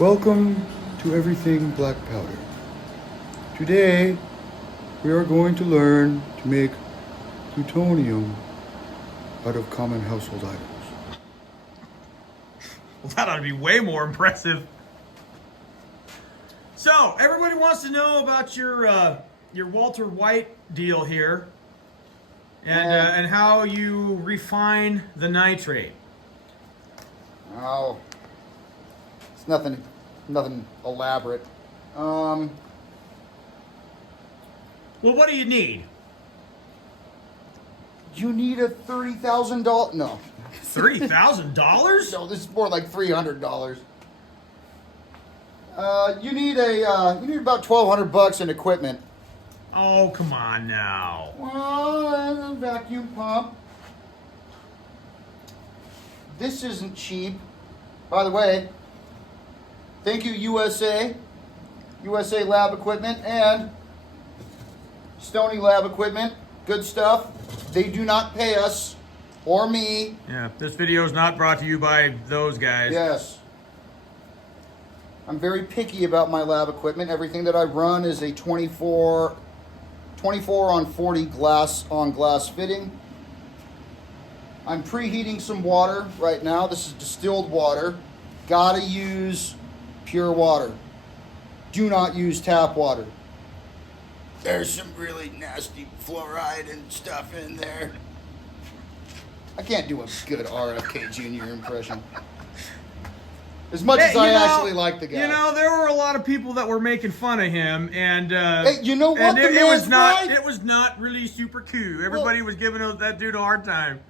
Welcome to Everything Black Powder. Today we are going to learn to make plutonium out of common household items. Well, that ought to be way more impressive. So, everybody wants to know about your Walter White deal here, and how you refine the nitrate. Oh, it's nothing elaborate. Well, what do you need? You need a $30,000. No. $30,000? No, this is more like $300. You need about $1,200 in equipment. Oh, come on now. Well, a vacuum pump. This isn't cheap. By the way, thank you USA Lab Equipment and Stony Lab Equipment. Good stuff. They do not pay us or me. Yeah, this video is not brought to you by those guys. Yes. I'm very picky about my lab equipment. Everything that I run is a 24 on 40 glass on glass fitting. I'm preheating some water right now. This is distilled water. Gotta use pure water. Do not use tap water. There's some really nasty fluoride and stuff in there. I can't do a good RFK Jr. impression. As much as I actually like the guy. You know, there were a lot of people that were making fun of him, and hey, you know what? And it was not. right? It was not really super cool. Everybody was giving that dude a hard time.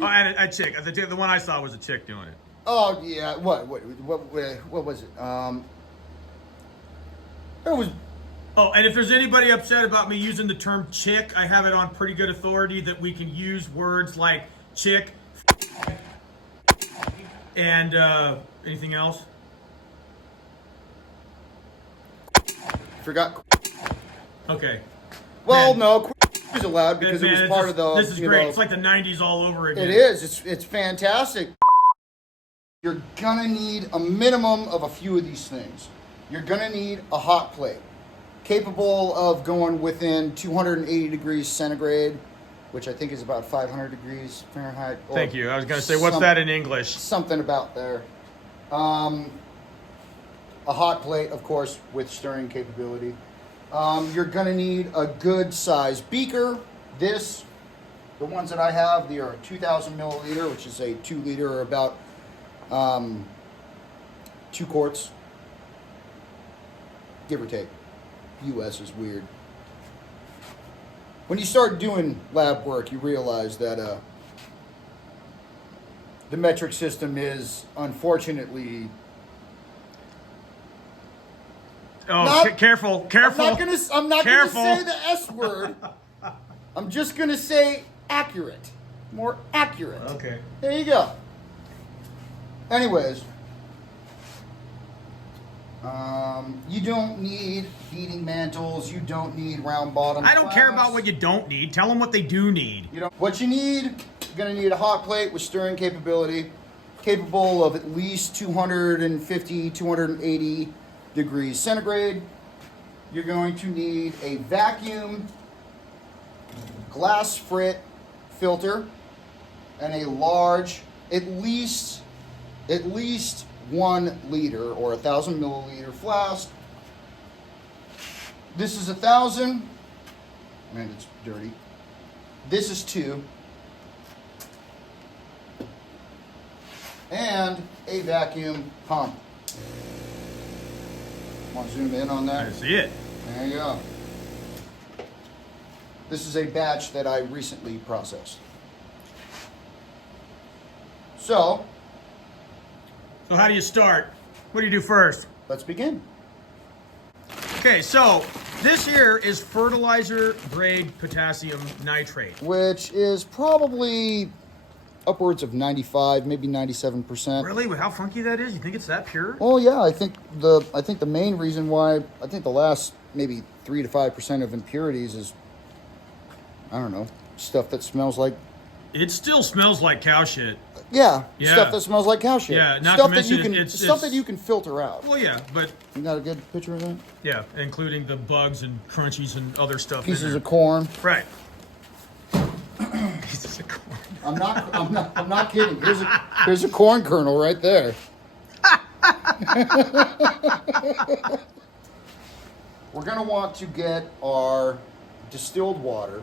Oh, and a chick. The one I saw was a chick doing it. Oh yeah. What was it? It was. Oh, and if there's anybody upset about me using the term chick, I have it on pretty good authority that we can use words like chick and anything else? Forgot. Okay. Well, Man. no, is allowed because Man, it was part of the. This is great. It's like the '90s all over again. It is. It's fantastic. You're gonna need a minimum of a few of these things. You're gonna need a hot plate, capable of going within 280 degrees centigrade, which I think is about 500 degrees Fahrenheit. Thank you. I was gonna say, what's that in English? Something about there. A hot plate, of course, with stirring capability. You're going to need a good size beaker. The ones that I have, they are a 2,000 milliliter, which is a 2 liter or about 2 quarts, give or take. US is weird. When you start doing lab work, you realize that the metric system is unfortunately. Oh, careful! I'm not gonna say the S word. I'm just gonna say accurate, more accurate. Okay. There you go. Anyways, you don't need heating mantles. You don't need round bottom. I don't care about what you don't need. Tell them what they do need. What you need. You're gonna need a hot plate with stirring capability, capable of at least 250, 280 degrees centigrade. You're going to need a vacuum glass frit filter and a large, at least 1 liter or 1,000 milliliter flask. This is 1,000. Man, it's dirty. This is 2. And a vacuum pump. Want to zoom in on that? I see it. There you go. This is a batch that I recently processed. So how do you start? What do you do first? let's begin. Okay, so this here is fertilizer grade potassium nitrate. Which is probably upwards of 95, maybe 97%. Really? With how funky that is? You think it's that pure? Oh yeah, I think the main reason why I think the last maybe 3 to 5% of impurities is, I don't know, stuff that smells like. It still smells like cow shit. Yeah, Yeah. stuff that smells like cow shit. Yeah, not stuff to that you mention can it's- that you can filter out. Well, yeah, but You got a good picture of that? yeah, including the bugs and crunchies and other stuff in Pieces there. of corn. Right. Pieces of corn. I'm not kidding. Here's a corn kernel right there. We're gonna want to get our distilled water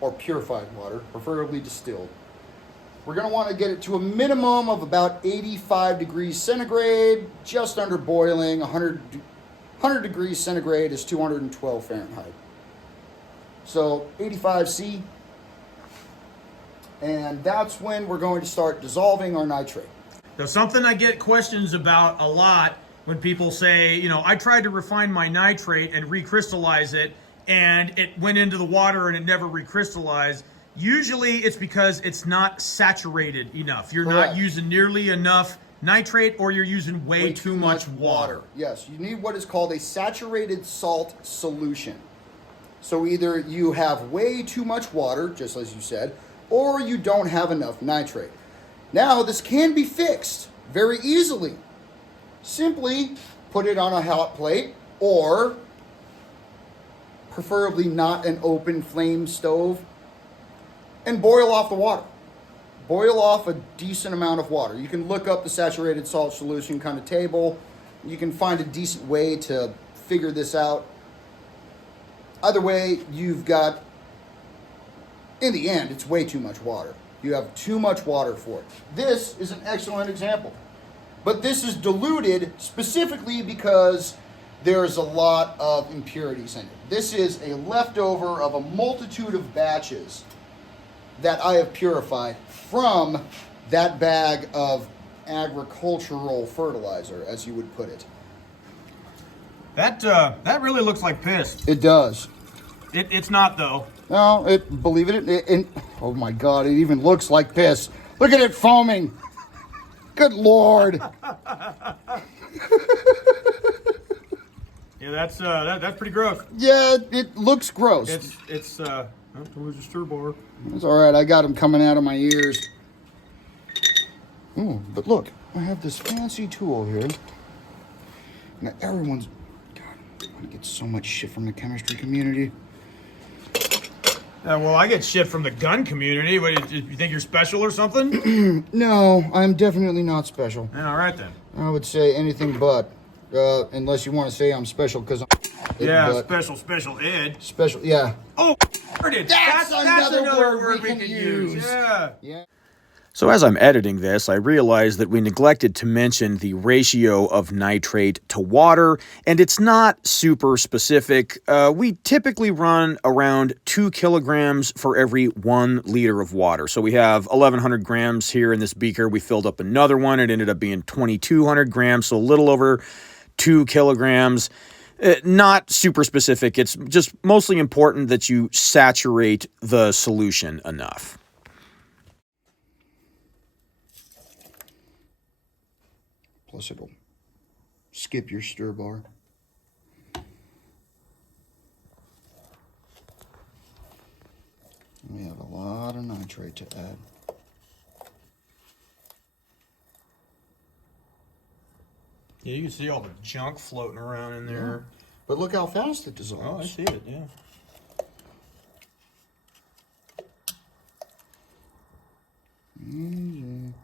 or purified water, preferably distilled. We're going to want to get it to a minimum of about 85 degrees centigrade, just under boiling. 100 degrees centigrade is 212 Fahrenheit. So 85 C. And that's when we're going to start dissolving our nitrate. Now, something I get questions about a lot when people say, you know, I tried to refine my nitrate and recrystallize it, and it went into the water and it never recrystallized. Usually it's because it's not saturated enough. You're Correct. not using nearly enough nitrate, or you're using way too much water. Yes, you need what is called a saturated salt solution. So either you have way too much water, just as you said, or you don't have enough nitrate. Now, this can be fixed very easily. Simply put it on a hot plate, or preferably not an open flame stove, and boil off the water. Boil off a decent amount of water. You can look up the saturated salt solution kind of table. You can find a decent way to figure this out. Either way, you've got, in the end, it's way too much water. You have too much water for it. This is an excellent example. But this is diluted specifically because there's a lot of impurities in it. This is a leftover of a multitude of batches that I have purified from that bag of agricultural fertilizer, as you would put it. That really looks like piss. It does. It's not, though. No, believe it, oh my God, it even looks like piss. Look at it foaming. Good Lord. Yeah, that's pretty gross. Yeah, it looks gross. It's don't lose your stir bar. It's all right. I got them coming out of my ears. Ooh, but look, I have this fancy tool here. Now everyone's, God, I'm gonna get so much shit from the chemistry community. Well, I get shit from the gun community. What, you think you're special or something? No, I'm definitely not special. All right then. I would say anything but, unless you want to say I'm special because I'm. Yeah, special ed. Special, yeah. Oh, that's another word we can use. Yeah. Yeah. So as I'm editing this, I realized that we neglected to mention the ratio of nitrate to water, and it's not super specific. We typically run around 2 kilograms for every 1 liter of water. So we have 1,100 grams here in this beaker. We filled up another one. It ended up being 2,200 grams, so a little over 2 kilograms. Not super specific. It's just mostly important that you saturate the solution enough. Plus it'll skip your stir bar. We have a lot of nitrate to add. Yeah, you can see all the junk floating around in there. But look how fast it dissolves. Oh, I see it, yeah. Easy.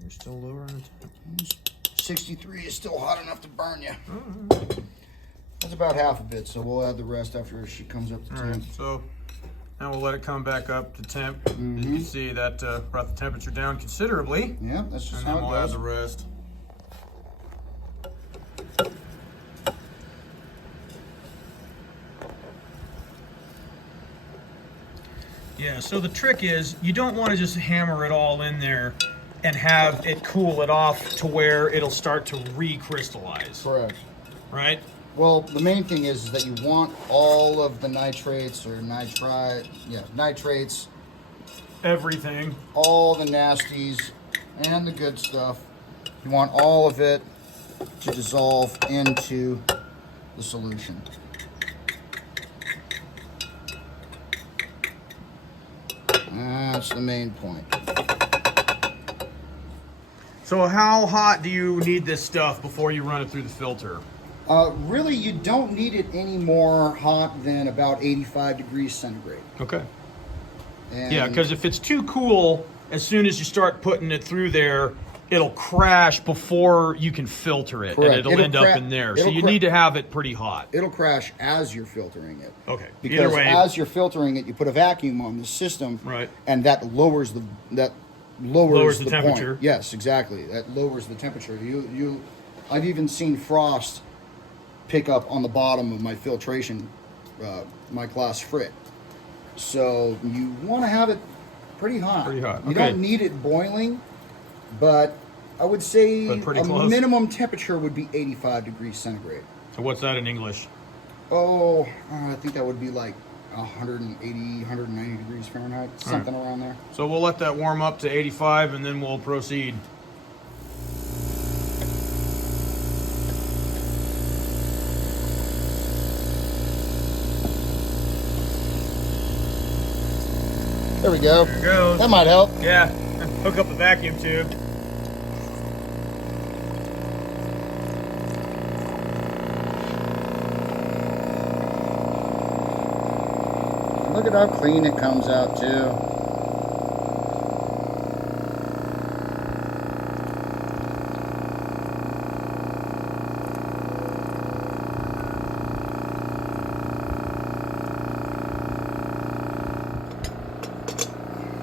You're still lowering it. 63 is still hot enough to burn you. That's about half of it, so we'll add the rest after she comes up to All 10. right, so now we'll let it come back up to temp. You can see that brought the temperature down considerably. Yeah, that's just And how then it we'll add goes. the rest. Yeah, so the trick is you don't want to just hammer it all in there and have it cool it off to where it'll start to recrystallize, Correct. right? Well, the main thing is that you want all of the nitrates or nitrates, Everything. all the nasties and the good stuff. You want all of it to dissolve into the solution. That's the main point. So how hot do you need this stuff before you run it through the filter? Really, you don't need it any more hot than about 85 degrees centigrade. Okay. And Yeah, because if it's too cool, as soon as you start putting it through there, it'll crash before you can filter it, Correct. and it'll end up in there. So you need to have it pretty hot. It'll crash as you're filtering it. Okay. Because Either way, as you're filtering it, you put a vacuum on the system, right, and that lowers the the temperature. Point. Yes, exactly. That lowers the temperature. I've even seen frost pick up on the bottom of my filtration, my glass frit. So you want to have it pretty hot. Pretty hot. You Okay. don't need it boiling, but I would say But pretty a close. minimum temperature would be 85 degrees centigrade. So what's that in English? Oh, I think that would be like 180, 190 degrees Fahrenheit, something around there. So we'll let that warm up to 85, and then we'll proceed. There we go. There it goes. That might help. Yeah. Hook up the vacuum tube. Look at how clean it comes out too.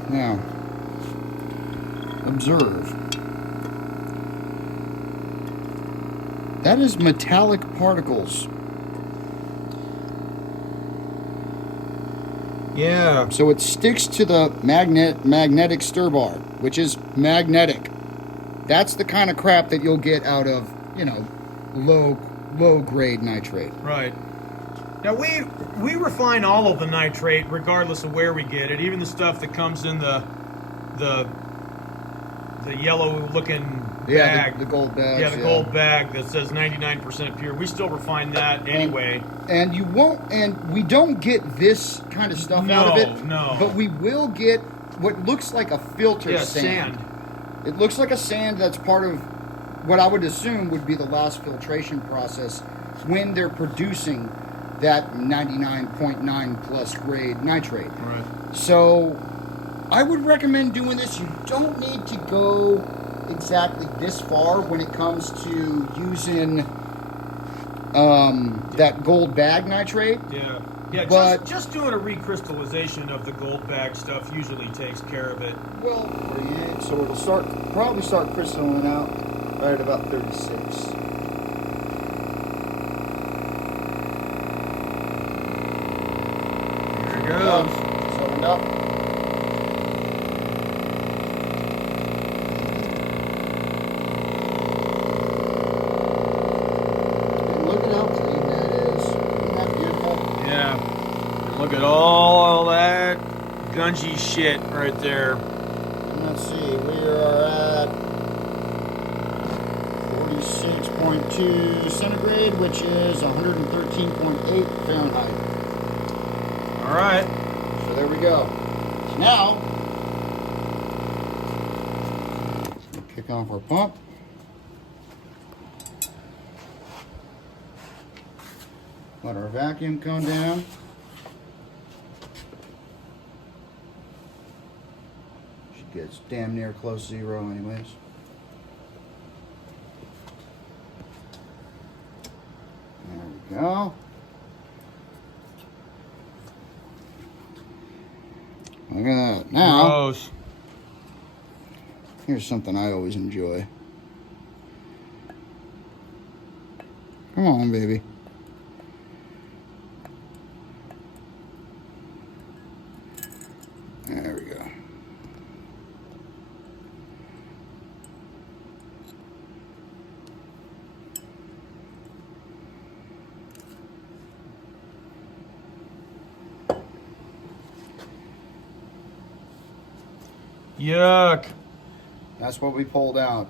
Now, observe. That is metallic particles. Yeah. So it sticks to the magnetic stir bar, which is magnetic. That's the kind of crap that you'll get out of, low grade nitrate. Right. Now we refine all of the nitrate regardless of where we get it, even the stuff that comes in the yellow looking bag. The gold bag. Yeah, the gold bag that says 99% pure. We still refine that anyway. And you won't, and we don't get this kind of stuff out of it. No. But we will get what looks like a filter sand. It looks like a sand that's part of what I would assume would be the last filtration process when they're producing that 99.9 plus grade nitrate. Right. So I would recommend doing this. You don't need to go exactly this far when it comes to using that gold bag nitrate. Yeah. Yeah, But- just doing a recrystallization of the gold bag stuff usually takes care of it. Well, 38, so it'll probably start crystalline out right at about 36. There it goes. It's opened up. And look at how clean that is. Isn't that beautiful? Yeah. And look at all that gungy shit right there. And let's see, we are at 46.2 centigrade, which is 113.8 Fahrenheit. All right. So there we go. Now, we'll kick off our pump. Let our vacuum come down. She gets damn near close to zero anyways. There we go. Look at that. Now, Gross. here's something I always enjoy. Come on, baby. There we go. Yuck. That's what we pulled out.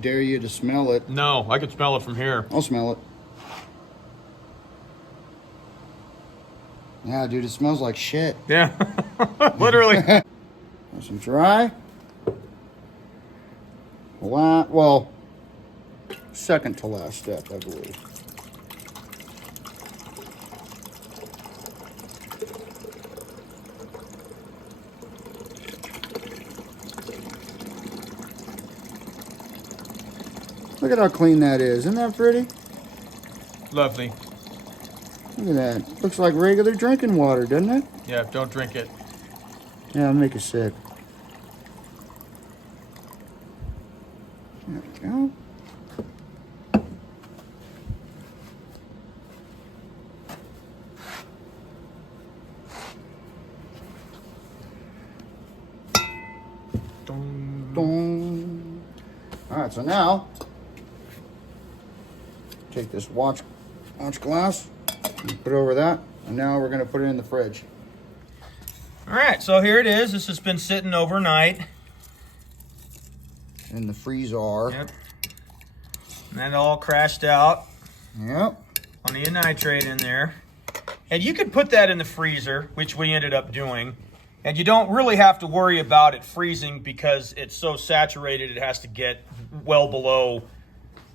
Dare you to smell it. No, I could smell it from here. I'll smell it. Yeah, dude, it smells like shit. Yeah, literally. Some dry. Well, second to last step, I believe. Look at how clean that is. Isn't that pretty? Lovely. Look at that. Looks like regular drinking water, doesn't it? Yeah, don't drink it. Yeah, I'll make it sick. There we go. Dong. All right, so now take this watch glass and put it over that, and now we're gonna put it in the fridge. All right, so here it is. This has been sitting overnight. In the freezer. Yep. And that all crashed out. Yep. Plenty of nitrate in there. And you could put that in the freezer, which we ended up doing. And you don't really have to worry about it freezing because it's so saturated it has to get well below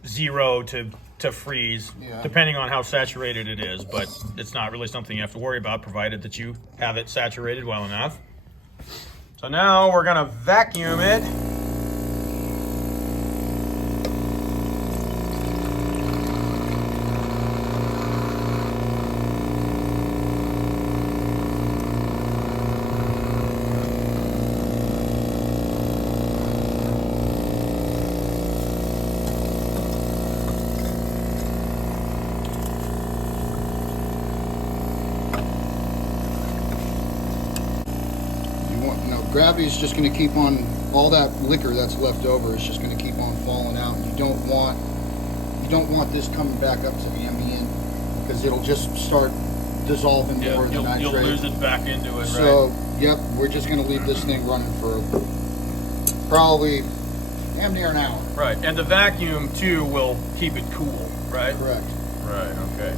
0 to freeze, depending on how saturated it is. But it's not really something you have to worry about, provided that you have it saturated well enough. So now we're gonna vacuum it. Gravity's just going to keep on, all that liquor that's left over is just going to keep on falling out. You don't want this coming back up to ambient because it'll just start dissolving more of the nitrate. You'll lose it back into it, so, right? Yep, we're just going to leave this thing running for probably damn near an hour. Right, and the vacuum too will keep it cool, right? Correct. Right, okay.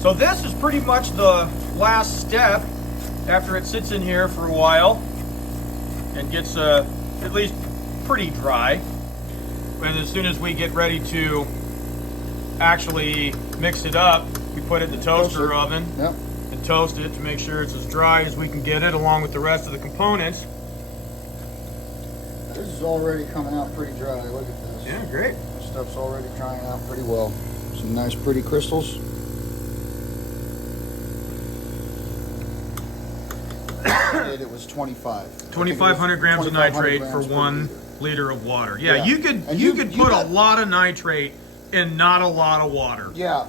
So this is pretty much the last step after it sits in here for a while and gets at least pretty dry. And as soon as we get ready to actually mix it up, we put it in the toaster oven and toast it to make sure it's as dry as we can get it, along with the rest of the components. This is already coming out pretty dry. Look at this. Yeah, great. This stuff's already drying out pretty well. Some nice pretty crystals. It was 2,500 grams of nitrate for 1 liter of water. Yeah, you could put a lot of nitrate in not a lot of water. Yeah,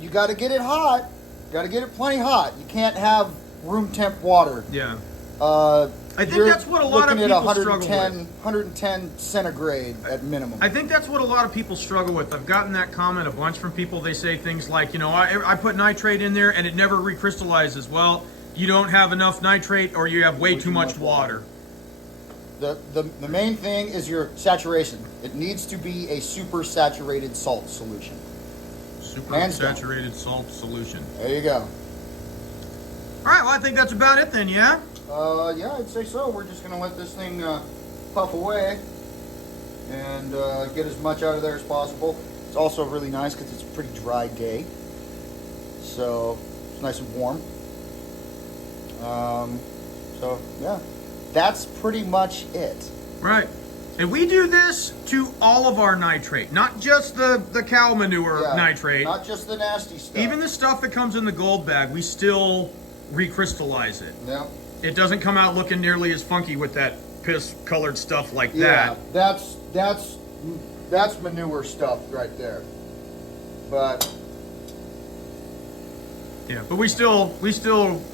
you got to get it hot. Got to get it plenty hot. You can't have room temp water. Yeah. I think that's what a lot of people struggle with. 110 centigrade at minimum. I think that's what a lot of people struggle with. I've gotten that comment a bunch from people. They say things like, you know, I put nitrate in there and it never recrystallizes. Well, you don't have enough nitrate or you have way too much water. The main thing is your saturation. It needs to be a super saturated salt solution. Super saturated salt solution. There you go. All right, well, I think that's about it then, yeah? Yeah, I'd say so. We're just going to let this thing puff away and get as much out of there as possible. It's also really nice because it's a pretty dry day. So it's nice and warm. So, yeah, that's pretty much it. Right. And we do this to all of our nitrate, not just the cow manure nitrate. Not just the nasty stuff. Even the stuff that comes in the gold bag, we still recrystallize it. Yeah. It doesn't come out looking nearly as funky with that piss-colored stuff like that. Yeah, that's manure stuff right there. But yeah, but we still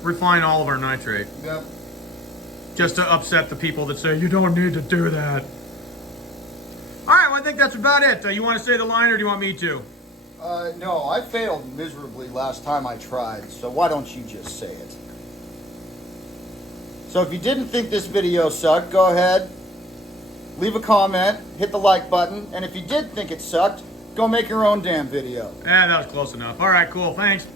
refine all of our nitrate. Yep. Just to upset the people that say you don't need to do that. All right, well, I think that's about it. You want to say the line, or do you want me to? No, I failed miserably last time I tried, so why don't you just say it? So if you didn't think this video sucked, go ahead, leave a comment, hit the like button, and if you did think it sucked, go make your own damn video. That was close enough. All right, cool. Thanks.